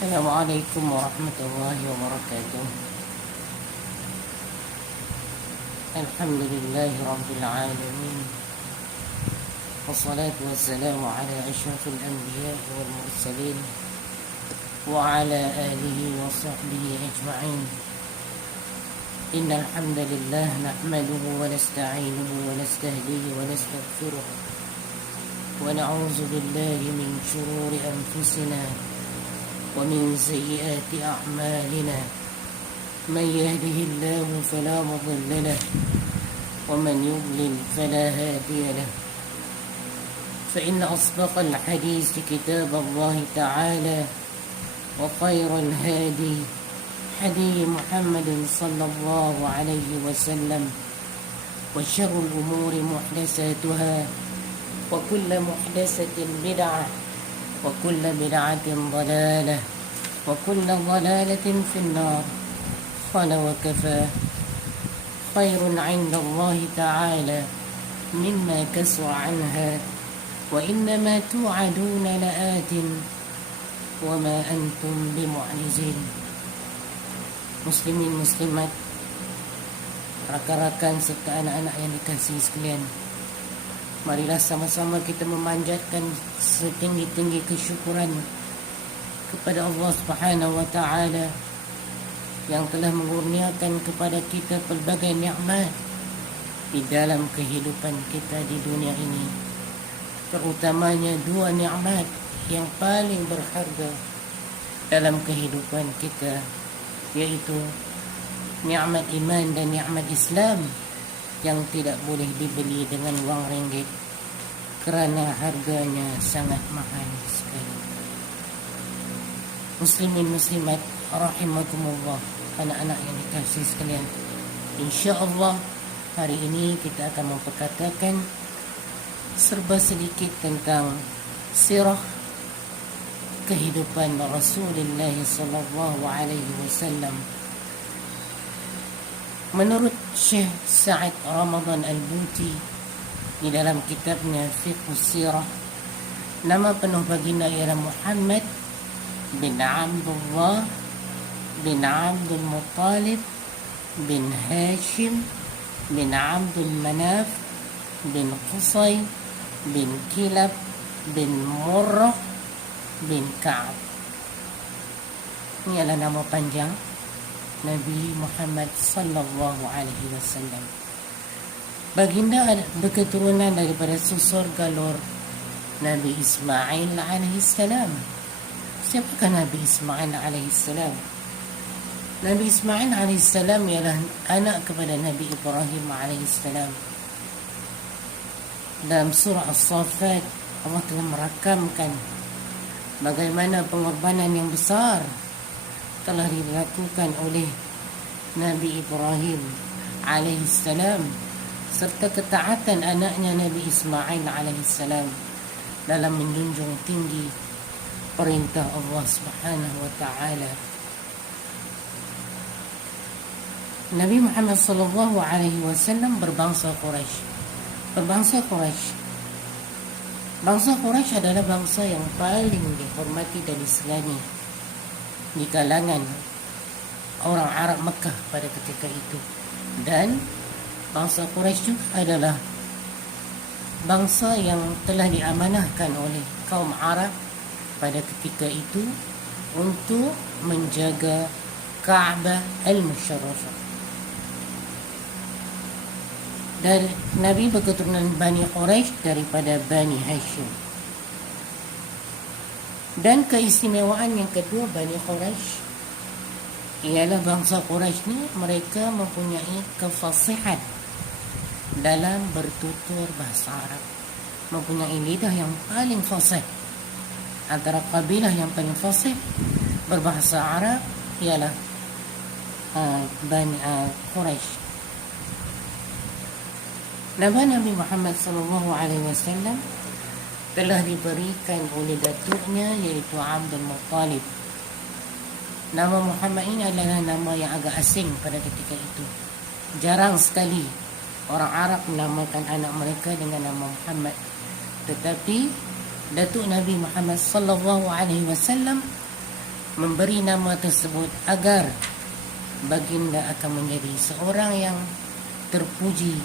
السلام عليكم ورحمة الله وبركاته. الحمد لله رب العالمين، والصلاة والسلام على أشرف الأنبياء والمرسلين وعلى آله وصحبه أجمعين. إن الحمد لله نحمده ونستعينه ونستهديه ونستغفره ونعوذ بالله من شرور أنفسنا ومن سيئات أعمالنا. من يهده الله فلا مضل له ومن يضلل فلا هادي له. فإن أصدق الحديث كتاب الله تعالى، وخير الهادي هدي محمد صلى الله عليه وسلم، وشر الأمور محدثاتها، وكل محدثة بدعة، وكل بدعة ضلالة، وكل ضلالة في النار. قال وكفى خير عند الله تعالى مما كسر عنها، وإنما توعدون لآت وما أنتم بمعجزين. Muslimin muslimat, rakan-rakan serta anak-anak yang dikasihi sekalian, marilah sama-sama kita memanjatkan setinggi-tinggi kesyukuran kepada Allah Subhanahu wa taala yang telah mengurniakan kepada kita pelbagai nikmat di dalam kehidupan kita di dunia ini, terutamanya dua nikmat yang paling berharga dalam kehidupan kita, yaitu nikmat iman dan nikmat Islam yang tidak boleh dibeli dengan wang ringgit kerana harganya sangat mahal sekali. Muslimin muslimat rahimakumullah, anak-anak yang dikasihi sekalian, insya-Allah hari ini kita akan memperkatakan serba sedikit tentang sirah kehidupan Rasulullah sallallahu alaihi wasallam. Menurut Syekh Sa'id Ramadan Al-Buti di dalam kitabnya Fiqh Sirah, nama penuh baginda ialah Muhammad bin Abdullah bin Abdul Muttalib bin Hashim bin Abdul Manaf bin Qusay bin Kilab bin Murrah bin Ka'ab. Ini adalah nama panjang Nabi Muhammad sallallahu alaihi wasallam. Baginda berketurunan daripada susur galur Nabi Ismail alaihi salam. Siapakah Nabi Ismail alaihi salam? Nabi Ismail alaihi salam ialah anak kepada Nabi Ibrahim alaihi salam. Dalam surah As-Saffat, Allah telah merakamkan bagaimana pengorbanan yang besar telah dilakukan oleh Nabi Ibrahim alaihissalam serta ketaatan anaknya Nabi Ismail alaihissalam dalam menjunjung tinggi perintah Allah Subhanahu wa taala. Nabi Muhammad sallallahu alaihi wasallam berbangsa Quraisy. Bangsa Quraisy adalah bangsa yang paling dihormati dan disegani di kalangan orang Arab Mekah pada ketika itu. Dan bangsa Quraisy juga adalah bangsa yang telah diamanahkan oleh kaum Arab pada ketika itu untuk menjaga Ka'bah Al-Musharrafah. Dan Nabi berketurunan Bani Quraisy daripada Bani Hashim. Dan keistimewaan yang kedua Bani Quraisy ialah bangsa Quraisy ni mereka mempunyai kefasihan dalam bertutur bahasa Arab, mempunyai lidah yang paling fasih. Antara kabilah yang paling fasih berbahasa Arab ialah Bani Quraisy. Nama Nabi Muhammad sallallahu alaihi wasallam telah diberikan oleh datuknya, iaitu Abdul Muttalib. Nama Muhammad ini adalah nama yang agak asing pada ketika itu. Jarang sekali orang Arab menamakan anak mereka dengan nama Muhammad. Tetapi Datuk Nabi Muhammad sallallahu alaihi wasallam memberi nama tersebut agar baginda akan menjadi seorang yang terpuji,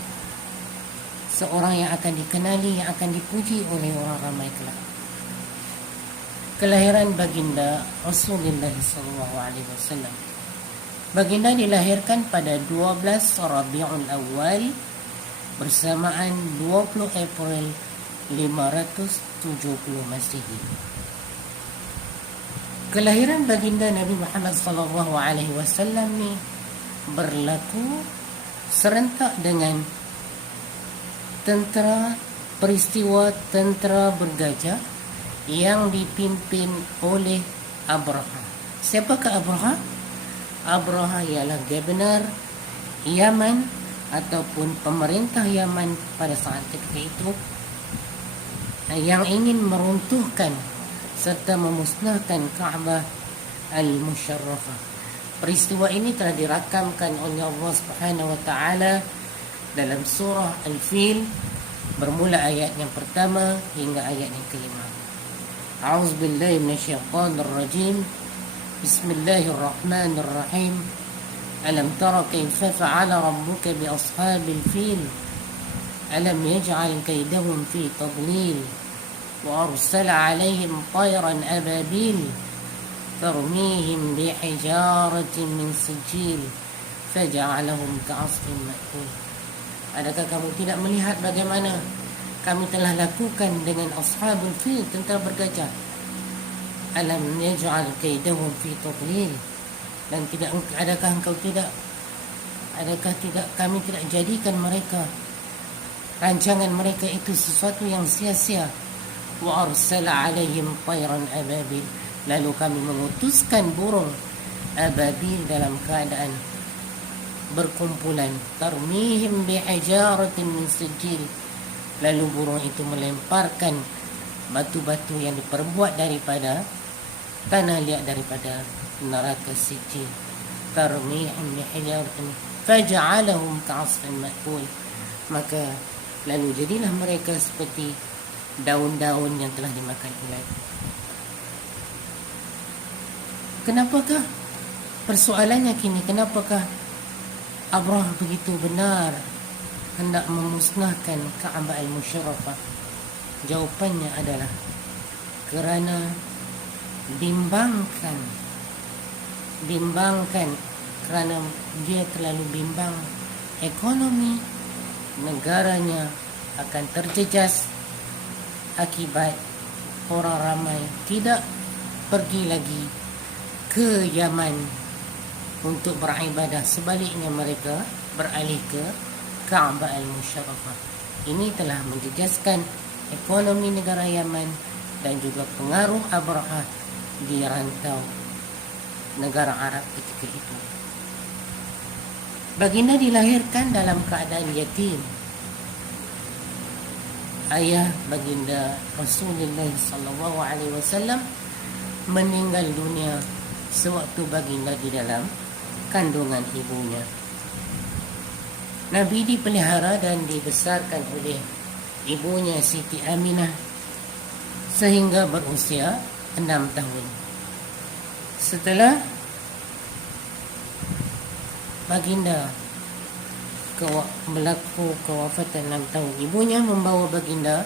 seorang yang akan dikenali, yang akan dipuji oleh orang ramai kelak. Kelahiran baginda Rasulullah SAW. Baginda dilahirkan pada 12 Rabiul Awal bersamaan 20 April 570 Masihi. Kelahiran baginda Nabi Muhammad SAW ni berlaku serentak dengan peristiwa tentera bergajah yang dipimpin oleh Abraha. Siapakah Abraha? Abraha ialah Gubernur Yaman ataupun pemerintah Yaman pada saat ketika itu yang ingin meruntuhkan serta memusnahkan Kaabah Al-Musharrafah. Peristiwa ini telah dirakamkan oleh Allah Subhanahu wa taala dalam surah Al-Fil bermula ayat yang pertama hingga ayat yang kelima. A'udzubillahi minasyaitonir rajim. Bismillahirrahmanirrahim. Alam tara kaifa fa'ala rabbuka bi ashabil fil? Alam yaj'al kaydahum fi tadlil wa arsala 'alayhim tayran ababil tarmihim bi hijaratin min sijil faj'alahum ka'asfin ma'kul. Adakah kamu tidak melihat bagaimana kami telah lakukan dengan ashabul fil, tentera bergajah? Alam yaj'al kaidahum fi tadlil. Dan adakah kami tidak jadikan mereka, rancangan mereka itu sesuatu yang sia-sia. Wa arsala 'alaihim tayran ababil. Lalu kami mengutuskan burung ababil dalam keadaan berkumpulan. Tarmihim bihijaratin min sijil. Lalu burung itu melemparkan batu-batu yang diperbuat daripada tanah liat, daripada neraka sijil. Tarmihim bihijaratin faj'alahum ka'asfin ma'kul. Maka lalu jadilah mereka seperti daun-daun yang telah dimakan ulat. Kenapakah persoalannya kini, kenapakah Abraha begitu benar hendak memusnahkan Kaabah Al-Musharrafah? Jawapannya adalah kerana bimbangkan kerana dia terlalu bimbang ekonomi negaranya akan terjejas akibat orang ramai tidak pergi lagi ke Yaman untuk beribadah, sebaliknya mereka beralih ke Kaabah Al-Musharrafah. Ini telah menjejaskan ekonomi negara Yaman dan juga pengaruh Abraha di rantau negara Arab ketika itu. Baginda dilahirkan dalam keadaan yatim. Ayah baginda Rasulullah SAW meninggal dunia sewaktu baginda di dalam kandungan ibunya. Nabi dipelihara dan dibesarkan oleh ibunya Siti Aminah sehingga berusia 6 tahun. Setelah baginda berlaku kewafatan 6 tahun, ibunya membawa baginda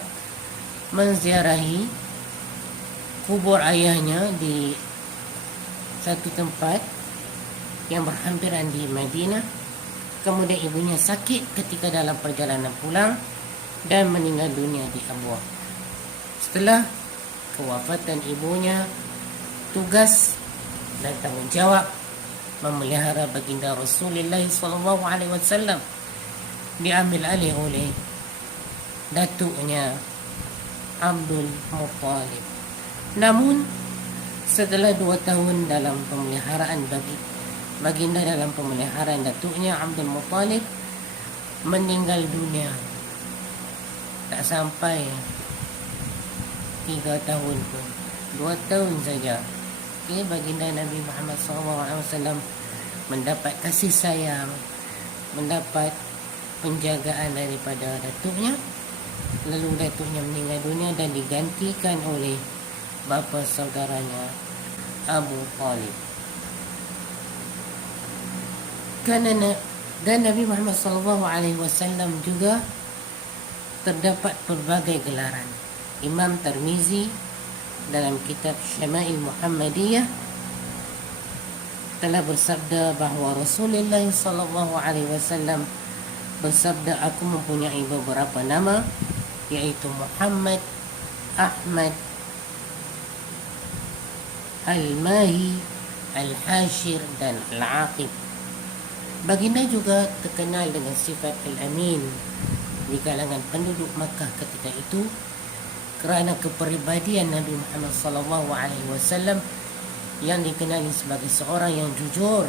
menziarahi kubur ayahnya di satu tempat yang berhampiran di Madinah. Kemudian ibunya sakit ketika dalam perjalanan pulang dan meninggal dunia di Abwah. Setelah kewafatan ibunya, tugas dan tanggungjawab memelihara baginda Rasulullah SAW diambil alih oleh datuknya Abdul Muttalib. Namun setelah 2 tahun dalam pemeliharaan baginda dalam pemeliharaan datuknya Abdul Muttalib meninggal dunia. Tak sampai 3 tahun pun, 2 tahun saja, baginda Nabi Muhammad SAW mendapat kasih sayang, mendapat penjagaan daripada datuknya. Lalu datuknya meninggal dunia dan digantikan oleh bapa saudaranya Abu Talib. Dan Nabi Muhammad SAW juga terdapat berbagai gelaran. Imam Tirmizi dalam kitab Syama'il Muhammadiyah telah bersabda bahawa Rasulullah SAW bersabda, aku mempunyai beberapa nama, iaitu Muhammad, Ahmad, Al-Mahi, Al-Hashir dan Al-Aqib. Baginda juga terkenal dengan sifat Al-Amin di kalangan penduduk Makkah ketika itu kerana kepribadian Nabi Muhammad SAW yang dikenali sebagai seorang yang jujur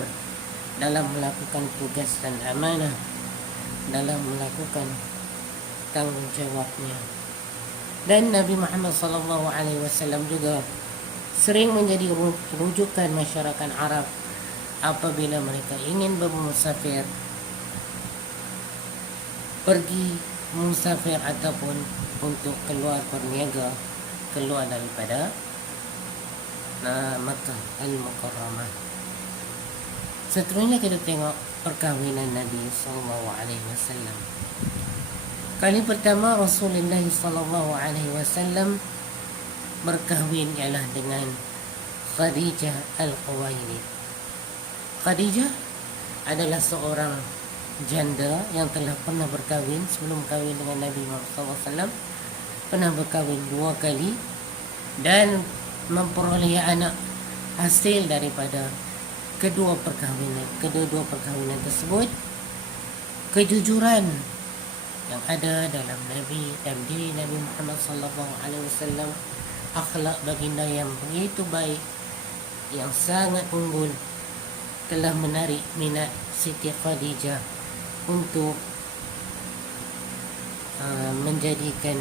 dalam melakukan tugas dan amanah, dalam melakukan tanggungjawabnya. Dan Nabi Muhammad SAW juga sering menjadi rujukan masyarakat Arab apabila mereka ingin bermusafir, pergi musafir ataupun untuk keluar berniaga, keluar daripada Makkah Al-Mukarramah. Seterusnya kita tengok perkahwinan Nabi SAW. Kali pertama Rasulullah SAW berkahwin ialah dengan Khadijah Al-Khuwailid. Khadijah adalah seorang janda yang telah pernah berkahwin sebelum kahwin dengan Nabi Muhammad SAW, pernah berkahwin 2 kali dan memperoleh anak hasil daripada kedua perkahwinan tersebut. Kejujuran yang ada dalam diri Nabi Muhammad SAW, akhlak baginda yang begitu baik, yang sangat unggul, telah menarik minat Siti Khadijah untuk menjadikan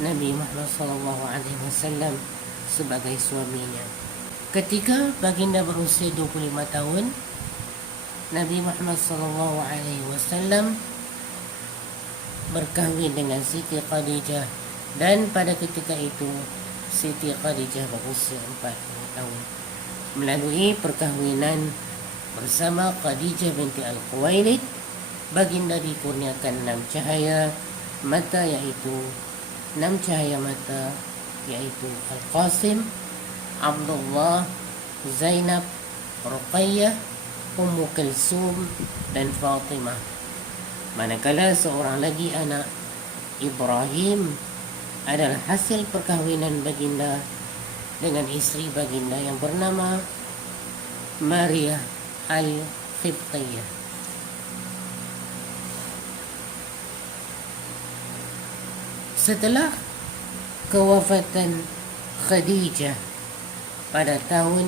Nabi Muhammad SAW sebagai suaminya. Ketika baginda berusia 25 tahun, Nabi Muhammad SAW berkahwin dengan Siti Khadijah, dan pada ketika itu Siti Khadijah berusia 40 tahun. Melalui perkahwinan bersama Khadijah binti Al-Khuwailid, baginda dikurniakan 6 cahaya mata, iaitu 6 cahaya mata, iaitu Al-Qasim, Abdullah, Zainab, Ruqayyah, Ummu Kulsum dan Fatimah. Manakala seorang lagi anak, Ibrahim, adalah hasil perkahwinan baginda dengan isteri baginda yang bernama Maria Al-Qibtiyah. Setelah kewafatan Khadijah pada tahun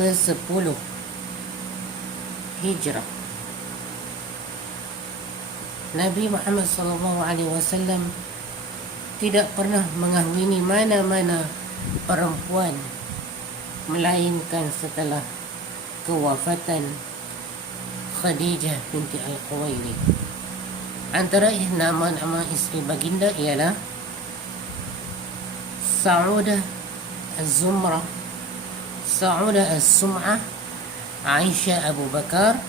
ke-10 Hijrah, Nabi Muhammad SAW tidak pernah mengahwini mana-mana perempuan melainkan setelah kewafatan Khadijah binti Al-Khuwailid. Antara nama-nama isteri baginda ialah Saudah Az-Zumrah, Saudah Az-Sum'ah, Aisyah Abu Bakar,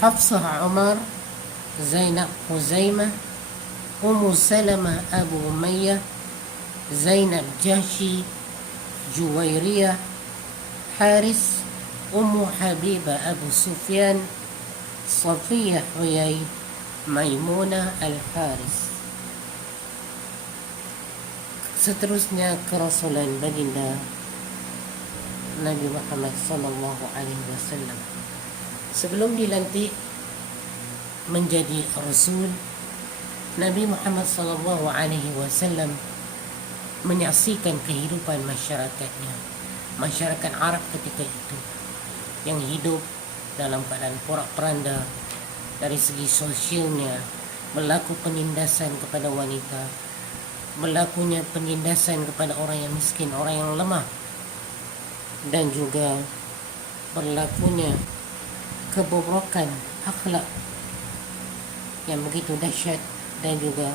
Hafsah Umar, Zainab Khuzaimah, Ummu Salamah Abu Umayyah, Zainab Jahshi, Juwairiyah, Haris, Ummu Habibah Abu Sufyan, Safiyah Huyai, Maimunah Al-Haris. Seterusnya kerasulan baginda Nabi Muhammad SAW. Sebelum dilantik menjadi Rasul, Nabi Muhammad SAW menyaksikan kehidupan masyarakatnya, masyarakat Arab ketika itu, yang hidup dalam keadaan porak-poranda dari segi sosialnya. Berlaku penindasan kepada wanita, berlakunya penindasan kepada orang yang miskin, orang yang lemah, dan juga berlakunya kebobrokan akhlak yang begitu dahsyat, dan juga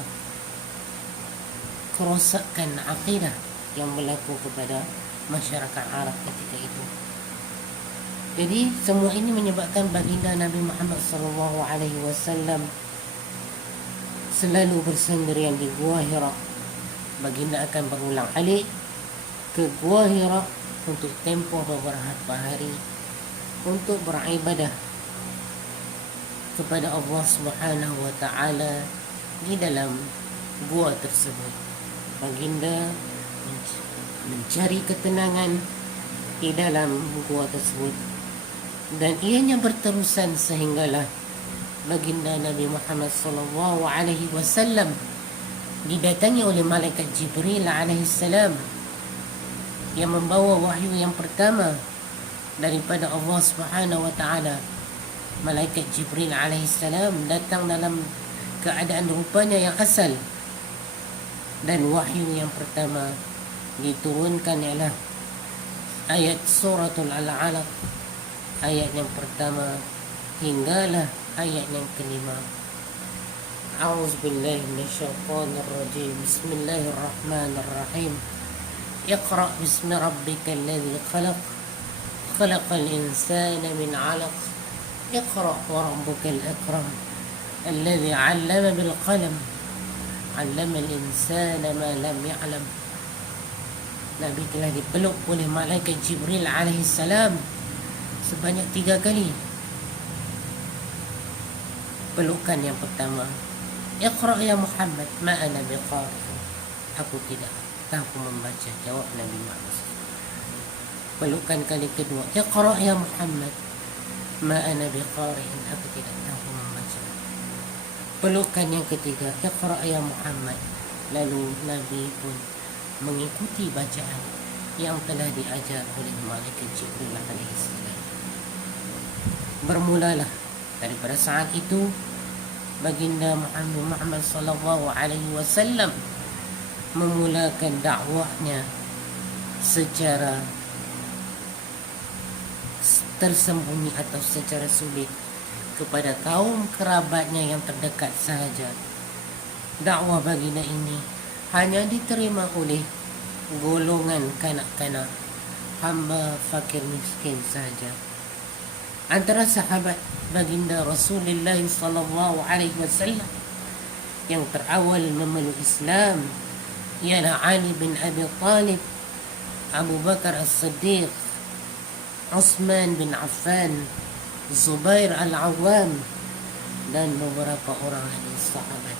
kerosakan akidah yang berlaku kepada masyarakat Arab ketika itu. Jadi semua ini menyebabkan baginda Nabi Muhammad SAW selalu bersendirian di Gua Hira. Baginda akan berulang alik ke Gua Hira untuk tempoh beberapa hari untuk beribadah kepada Allah Subhanahu wa taala di dalam gua tersebut. Baginda mencari ketenangan di dalam gua tersebut, dan ianya berterusan sehinggalah baginda Nabi Muhammad sallallahu alaihi wasallam didatangi oleh malaikat Jibril alaihi salam yang membawa wahyu yang pertama daripada Allah Subhanahu wa taala. Malaikat Jibril alaihi salam datang dalam keadaan rupanya yang asal, dan wahyu yang pertama diturunkan ialah ayat suratul Al-Alaq, ayat yang pertama hinggalah ayat yang kelima. A'udzubillahi minasyaitonir rajim. Bismillahirrahmanirrahim. Iqra bismi rabbikal ladzi khalaq, khalaqal insana min 'alaq. Iqra wa rabbukal akram, alladzi 'allama bil qalam, 'allama al insana ma lam ya'lam. Nabi telah dipeluk oleh malaikat Jibril alaihi salam sebanyak 3 kali. Pelukan yang pertama, Iqra ya Muhammad, ma ana biqari. Aku tidak tahu membaca, jawab Nabi Muhammad. Pelukan kali kedua, Iqra ya Muhammad, ma ana biqari. Aku tidak tahu membaca. Pelukan yang ketiga, Iqra ya Muhammad. Lalu Nabi pun mengikuti bacaan yang telah diajar oleh malaikat Jibril alaihi salam. Bermulalah daripada saat itu baginda Muhammad sallallahu alaihi wasallam memulakan dakwahnya secara tersembunyi atau secara sulit kepada kaum kerabatnya yang terdekat sahaja. Dakwah baginda ini hanya diterima oleh golongan kanak-kanak, hamba fakir miskin sahaja. Antara sahabat baginda Rasulullah sallallahu alaihi wasallam yang terawal memeluk Islam ialah Ali bin Abi Talib, Abu Bakar As-Siddiq, Uthman bin Affan, Zubair Al-Awwam, dan beberapa orang lagi sahabat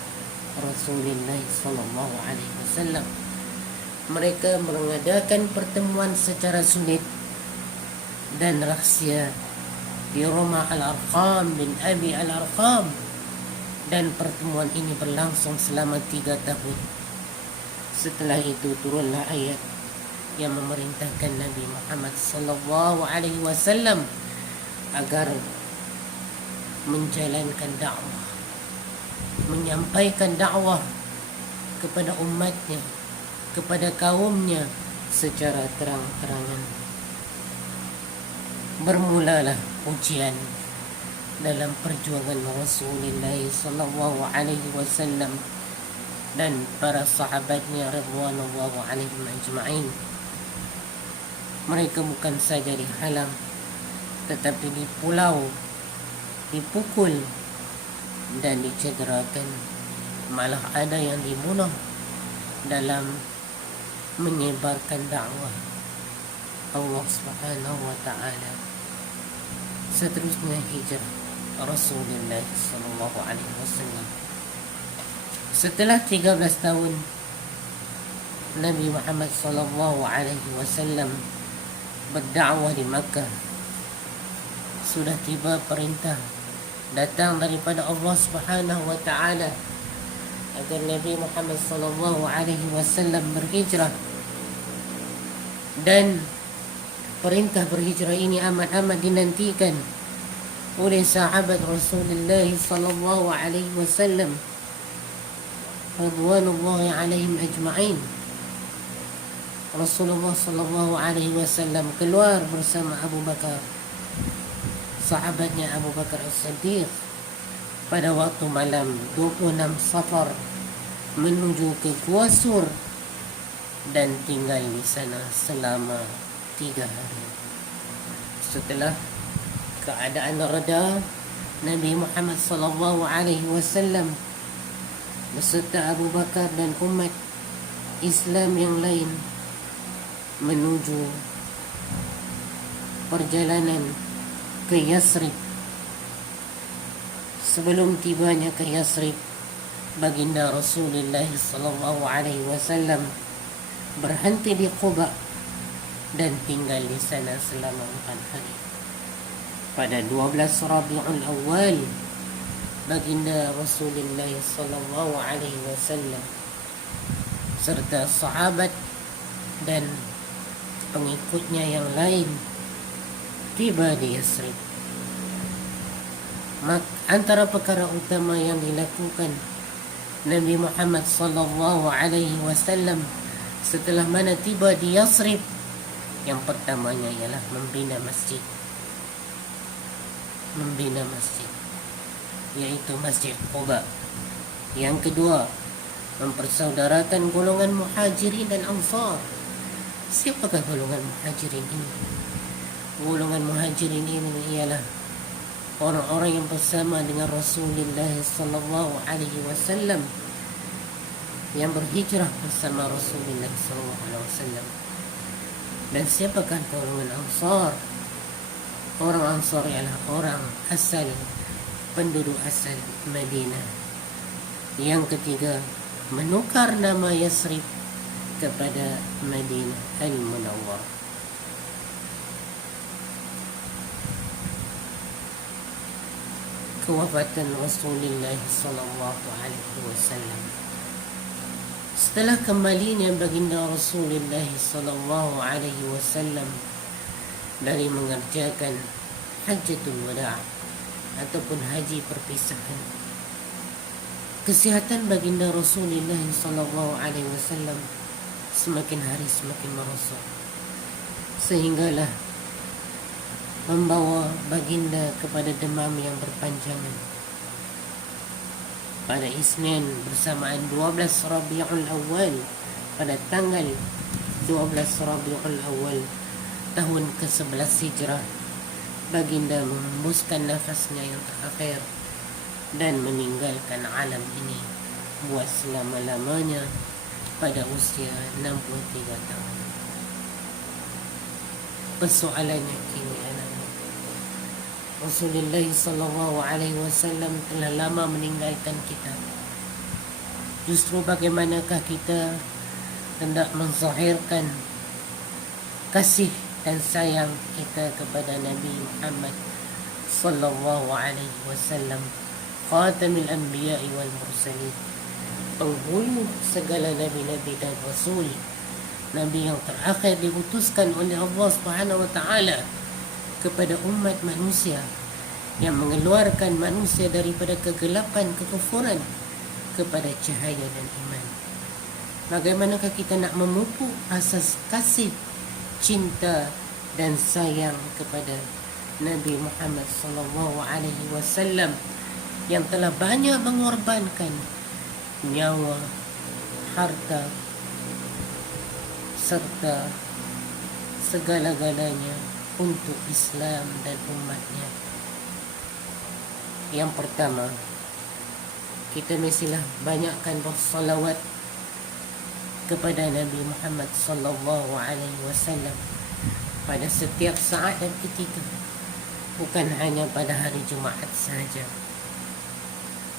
Rasulullah sallallahu alaihi wasallam. Mereka mengadakan pertemuan secara sulit dan rahsia di rumah Al-Arqam bin Abi Al-Arqam, dan pertemuan ini berlangsung selama 3 tahun. Setelah itu turunlah ayat yang memerintahkan Nabi Muhammad sallallahu alaihi wasallam agar menjalankan dakwah, menyampaikan dakwah kepada umatnya, kepada kaumnya secara terang-terangan. Bermulalah ujian dalam perjuangan Rasulullah sallallahu alaihi wasallam dan para sahabatnya radhiyallahu alaihim ajma'in. Mereka bukan saja dihalang, tetapi dipulau, dipukul dan dicederakan. Malah ada yang dibunuh dalam menyebarkan dakwah Allah Subhanahu wa taala. Seterusnya hijrah Rasulullah sallallahu alaihi wasallam. Setelah 13 tahun Nabi Muhammad sallallahu alaihi wasallam berdakwah di Makkah, sudah tiba perintah datang daripada Allah Subhanahu wa taala agar Nabi Muhammad sallallahu alaihi wasallam berhijrah. Dan perintah berhijrah ini amat-amat dinantikan oleh sahabat Rasulullah sallallahu alaihi wasallam radhiyallahu alaihim ajma'in. Rasulullah sallallahu alaihi wasallam keluar bersama Abu Bakar, sahabatnya Abu Bakar As-Siddiq, pada waktu malam 26 Safar menuju ke Gua Sur dan tinggal di sana selama 3 hari. Setelah keadaan reda, Nabi Muhammad sallallahu alaihi wasallam beserta Abu Bakar dan umat Islam yang lain menuju perjalanan ke Yasrib. Sebelum tibanya ke Yasrib, baginda Rasulullah sallallahu alaihi wasallam berhenti di Quba dan tinggal di sana selama 4 hari. Pada 12 Rabiul Awal, baginda Rasulullah sallallahu alaihi wasallam serta sahabat dan pengikutnya yang lain tiba di Yasrib. Antara perkara utama yang dilakukan Nabi Muhammad sallallahu alaihi wasallam setelah mana tiba di Yasrib, yang pertamanya ialah membina masjid, yaitu Masjid Quba. Yang kedua, mempersaudarakan golongan Muhajirin dan Ansar. Siapakah golongan Muhajirin ini? Golongan Muhajirin ini ialah orang-orang yang bersama dengan Rasulullah sallallahu alaihi wasallam, yang berhijrah bersama Rasulullah sallallahu alaihi wasallam. Dan siapakah golongan Ansar? Orang Ansar ialah orang asal, penduduk asal Madinah. Yang ketiga, menukar nama Yasrib kepada Madinah Al-Munawwarah. Kewafatan Rasulullah sallallahu alaihi wasallam. Setelah kembalinya baginda Rasulullah sallallahu alaihi wasallam dari mengerjakan Hajjatul Wada' ataupun haji perpisahan, kesihatan baginda Rasulullah sallallahu alaihi wasallam semakin hari semakin merosot, sehinggalah membawa baginda kepada demam yang berpanjangan. Pada Isnin bersamaan 12 Rabiul Awal, pada tanggal 12 Rabiul Awal tahun ke-11 Hijrah, baginda menghembuskan nafasnya yang terakhir dan meninggalkan alam ini buat selama-lamanya pada usia 63 tahun. Persoalannya kini adalah, Rasulullah sallallahu alaihi wasallam telah lama meninggalkan kita. Justru bagaimanakah kita hendak menzahirkan kasih dan sayang kita kepada Nabi Muhammad sallallahu alaihi wasallam, khatamil anbiya'i wal mursalin, penghulu segala nabi-nabi dan rasul, nabi yang terakhir diutuskan oleh Allah Subhanahu wa taala kepada umat manusia, yang mengeluarkan manusia daripada kegelapan kekufuran kepada cahaya dan iman. Bagaimanakah kita nak memupuk asas kasih, cinta dan sayang kepada Nabi Muhammad sallallahu alaihi wasallam yang telah banyak mengorbankan nyawa, harta serta segala-galanya untuk Islam dan umatnya. Yang pertama, kita mestilah banyakkan bersalawat kepada Nabi Muhammad sallallahu alaihi wasallam pada setiap saat dan ketika, bukan hanya pada hari Jumaat sahaja.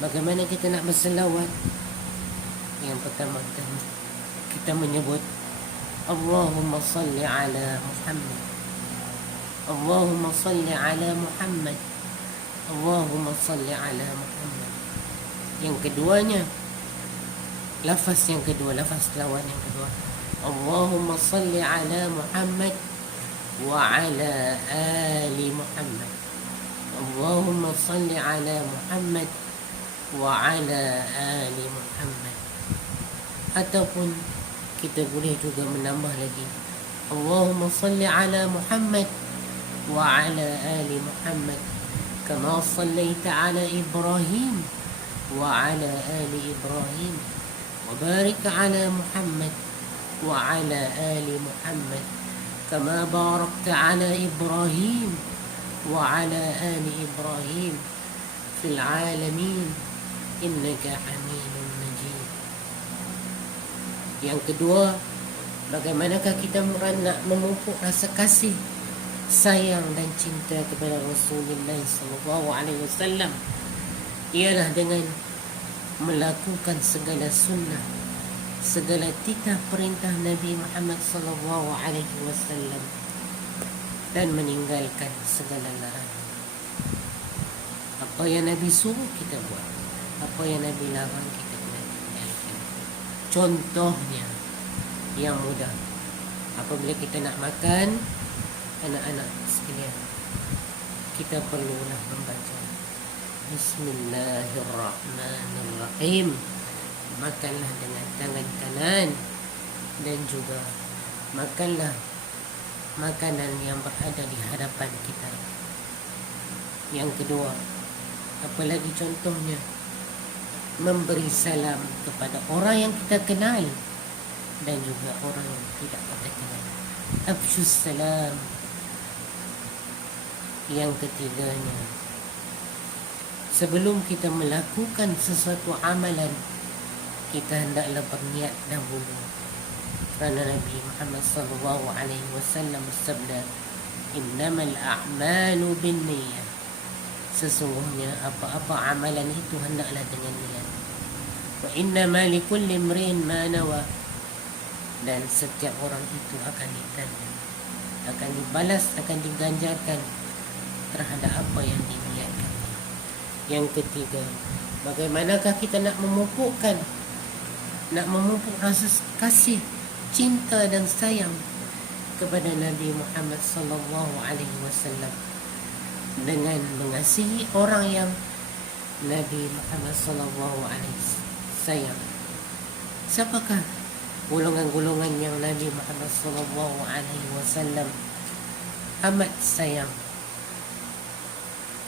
Bagaimana kita nak berselawat? Yang pertama, kita menyebut Allahumma salli ala Muhammad, Allahumma salli ala Muhammad, Allahumma salli ala Muhammad. Yang keduanya, lafaz yang kedua, lafaz selawat yang kedua, Allahumma salli ala Muhammad wa ala ali Muhammad, Allahumma salli ala Muhammad wa ala ali Muhammad. Ataupun kita boleh juga menambah lagi, Allahumma salli ala Muhammad wa ala ali Muhammad kama sallaita ala Ibrahim wa ala ali Ibrahim wa barik ala Muhammad وعلى آل محمد كما باركت على إبراهيم وعلى آل إبراهيم في العالمين إنك حميد مجيد. Yang kedua, bagaimanakah kita nak memupuk rasa kasih, sayang dan cinta kepada Rasulullah SAW? Ialah dengan melakukan segala sunnah, segala titah perintah Nabi Muhammad SAW dan meninggalkan segala larangan. Apa yang Nabi suruh kita buat, apa yang Nabi larang kita kena tinggalkan. Contohnya yang mudah, apabila kita nak makan, anak-anak sekalian, kita perlulah membaca Bismillahirrahmanirrahim. Makanlah dengan tangan kanan dan juga makanlah makanan yang berada di hadapan kita. Yang kedua, apalagi contohnya, memberi salam kepada orang yang kita kenal dan juga orang yang tidak kita kenal. Afshus salam. Yang ketiganya, sebelum kita melakukan sesuatu amalan, kita hendaklah berniat dahulu. Kerana Nabi Muhammad SAW bersabda, innamal a'malu binniyah. Sesungguhnya apa-apa amalan itu hendaklah dengan niat. Wa innama likulli imrin ma nawa. Dan setiap orang itu akan ditanya, akan dibalas, akan diganjarkan terhadap apa yang diniatkan. Yang ketiga, bagaimanakah kita nak memupuk rasa kasih, cinta dan sayang kepada Nabi Muhammad SAW dengan mengasihi orang yang Nabi Muhammad SAW sayang. Siapakah golongan-golongan yang Nabi Muhammad SAW amat sayang?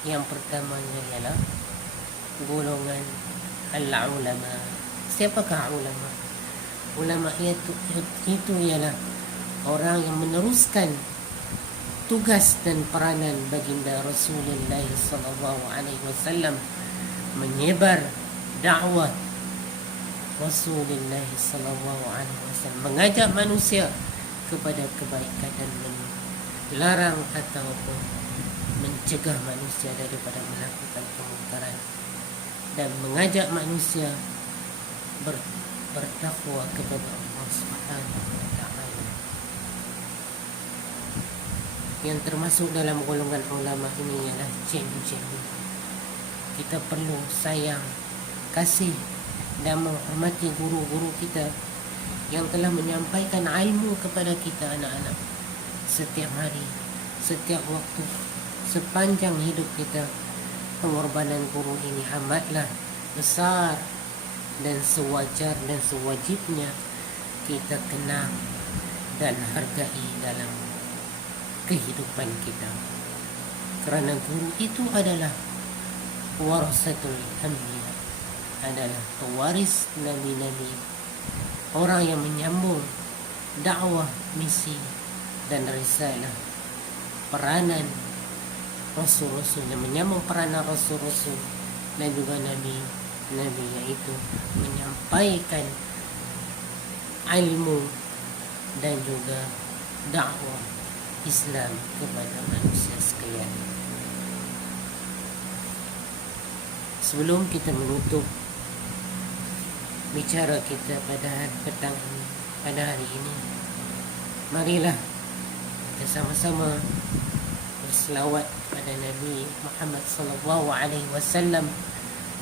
Yang pertamanya ialah golongan al-ulama. Siapakah ulama? Ulama itu ialah orang yang meneruskan tugas dan peranan baginda Rasulullah SAW menyebar dakwah Rasulullah SAW, mengajak manusia kepada kebaikan dan melarang ataupun mencegah manusia daripada melakukan kemungkaran dan mengajak manusia bertakwa kepada Allah Subhanahu wa taala. Yang termasuk dalam golongan ulama ini ialah cikgu-cikgu. Kita perlu sayang, kasih dan menghormati guru-guru kita yang telah menyampaikan ilmu kepada kita anak-anak setiap hari, setiap waktu, sepanjang hidup kita. Pengorbanan guru ini amatlah besar dan sewajar dan sewajibnya kita kenang dan hargai dalam kehidupan kita. Kerana guru itu adalah warasatul anbiya, adalah pewaris nabi-nabi, orang yang menyambung dakwah, misi dan risalah, peranan Rasul-Rasul, yang menyambung peranan Rasul-Rasul dan juga Nabi, iaitu menyampaikan ilmu dan juga dakwah Islam kepada manusia sekalian. Sebelum kita menutup bicara kita pada petang ini, pada hari ini, marilah kita sama-sama berselawat kepada Nabi Muhammad SAW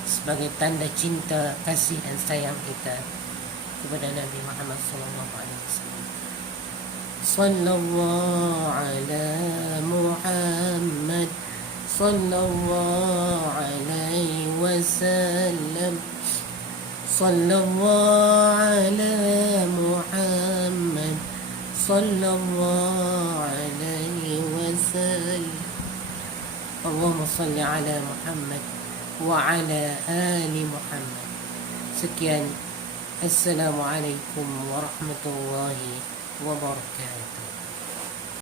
sebagai tanda cinta, kasih dan sayang kita kepada Nabi Muhammad SAW. Sallallahu ala Muhammad sallallahu alaihi wasallam. Sallallahu ala Muhammad sallallahu alaihi wasallam. Allahumma salli ala Muhammad wa ala ali Muhammad. Sekian Assalamualaikum warahmatullahi wabarakatuh.